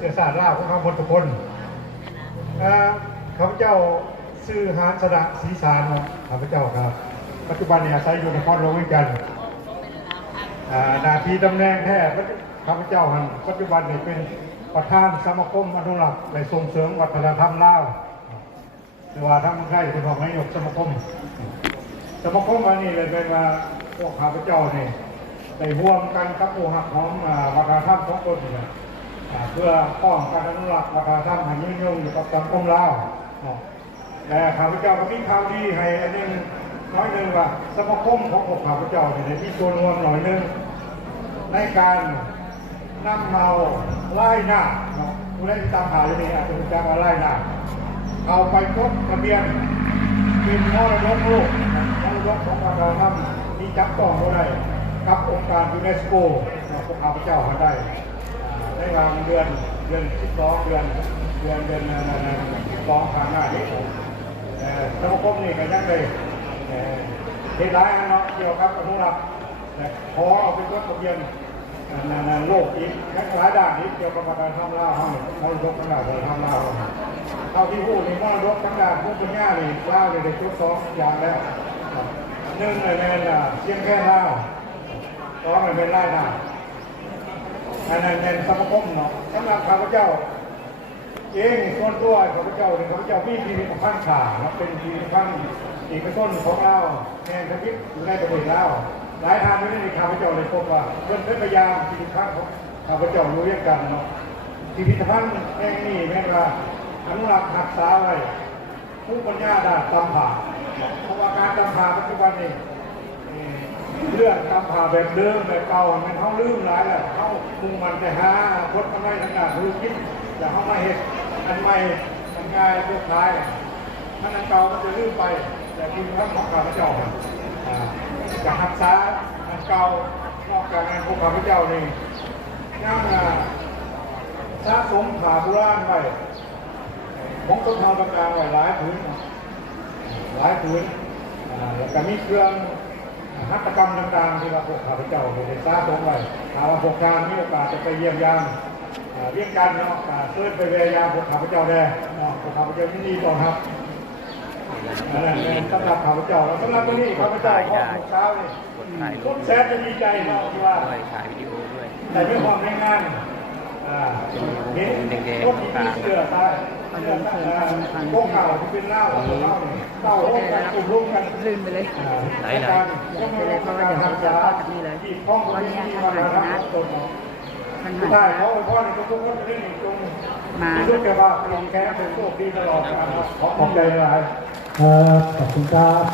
เสือสารลาวของข้าพทุกคนเข้าพเจ้าซื้อหานสระศรีสารครับข้าพเจ้าครับ ปัจจุบันเนี่ยอาศัยอยู่นครหลวงวิจันทร์นาทีตำแหน่งแท้ข้าพเจ้าหันปัจจุบันเนี่ยเป็นประธานสมาคมอนุรักษ์และส่งเสริมวัฒนธรรมลาวหรือว่าทางเมืองไทยเป็นของนายกสมาคม สมาคมอันนี้เลยเป็นว่าพวกข้าพเจ้าเนี่ยได้ร่วมกันกับผู้หักของวัฒนธรรมของคนเนี่ย พื่อป้องกันอนุรักษ์วัฒนธรรมให้ยืนยงอยู่กับสังคมลาวเนาและข้าพเจ้าก็มีข่าวดีให้อันหนึงน้อยหนึ่งว่าสมาคมของพวกข้าพเจ้าเนี่ยมีส่วนรวมหน่อยหนึงในการนำเอาไล่หน้าเนาะผู้ใดที่ตามหาอยู่นี่อาจจะรู้จักว่าไล่หน้าเอาไปจดทะเบียนเป็นมรดกโลกมรดกของวัฒนธรรมที่จับต้องก็ได้กับองค์การยูเนสโกนะพวกข้าพเจ้ามาได้ ได้วางเดือนเดือน12เดือนเดือนเดือนสองทางหน้านี้เอ่อสมาคมนี่ก็ยังได้เอ่อเหตุร้ายอันเนาะเกี่ยวกับอนุรักษ์แต่ขอเอาเป็นวัตถุเบียนนในโลกอีกและหลายด้านนี้เกี่ยวกับวัฒนธรรมลาวเฮาเนี่ยมรดกทางด้านวัฒนธรรมลาวเท่าที่พูดในมรดกทั้งด้านพวกปัญญานี่เล่าเลยในชุดสองอย่างแล้วหนึ่งเลยเป็นอ่าเชียงแค่ล่าสองเลยเป็นไล่นา อันนั้นเป็นสมคมเนาะสำหรับข้าพเจ้า เองส่วนตัวข้าพเจ้าเนี่ยข้าพเจ้ามีพิพิธภัณฑ์ข่านาะเป็นพิพิธภัณฑ์เอกชนของเราแทนทวิตอยู่ในประเทศเราหลายทางไม่ได้ในข้าพเจ้าเลยพบว่าเพื่อนเพื่อนพยายามพิพิธภัณฑ์ของข้าพเจ้าอยู่เรียกกันเนาะพิพิธภัณฑ์แห่งนี้แม่นว่าอนุรักษ์รักษาไว้ผู้ปัญญาดาตำผาเพราะว่าการตำผาปัจจุบันนี้ เอ่อเรื่องตำผ่าแบบเดิมแบบเก่ามันเขาลืมหลายแล้วเขามุ่งมันแต่หาพดกำไรทางด้านธุรกิจแต่เขามาเห็ดอันใหม่อันง่ายเพื่อขายถ้าอันเก่ามันจะลืมไป แต่ที่พระของข้าพเจ้าจะรักษาอันเก่านอกจากนั้นพวกข้าพเจ้านี่ยังอ่าสะสมผ่าโบราณไว้ของคนทางต่างไว้หลายผืนนหลายผืนแล้วก็มีเครื่อง หัตถกรรมต่างๆที่ว่าพวกข้าพเจ้าได้สร้างสมไว้ถ้าว่าพวกทานมีโอกาสจะไปเยี่ยมยามเรียกกันเนาะอ่าเชิญไปเวียยามพวกข้าพเจ้าได้เนาะพวกข้าพเจ้าที่นี่ก่อนครับสำหรับข้าพเจ้าสำหรับวันนี้ข้าพเจ้าขอทุกเช้านี่กดถ่ายรูทุปกแสนจะดีใจเนาะที่ว่าถ่ายวิดีโอด้วยแต่ด้วยความไม่งานอ่าเห็นรถที่มีเสือใต้เสือใต้อ่าพวกเก่าที่เป็นเหล้าพวกเหล้าเนี่ยเต่าร่วมกันกลุ่มร่วมกันลื่นไปเลยอ่าไหนในไหนการอย่าไปเลยเพราะว่าเดี๋ยวเขาจะเข้าจากนี่เลยที่ห้องคนนี้ที่มาทำของตนเนาะมันสุดหาท้ายยเขาไปพ่อในทุกๆคนจะได้หนึ่งตรงมาที่รู้แก่ว่าลองแค่เป็นโชคดีตลอดนะครับขอขอบใจหลายครับขอบคุณครับ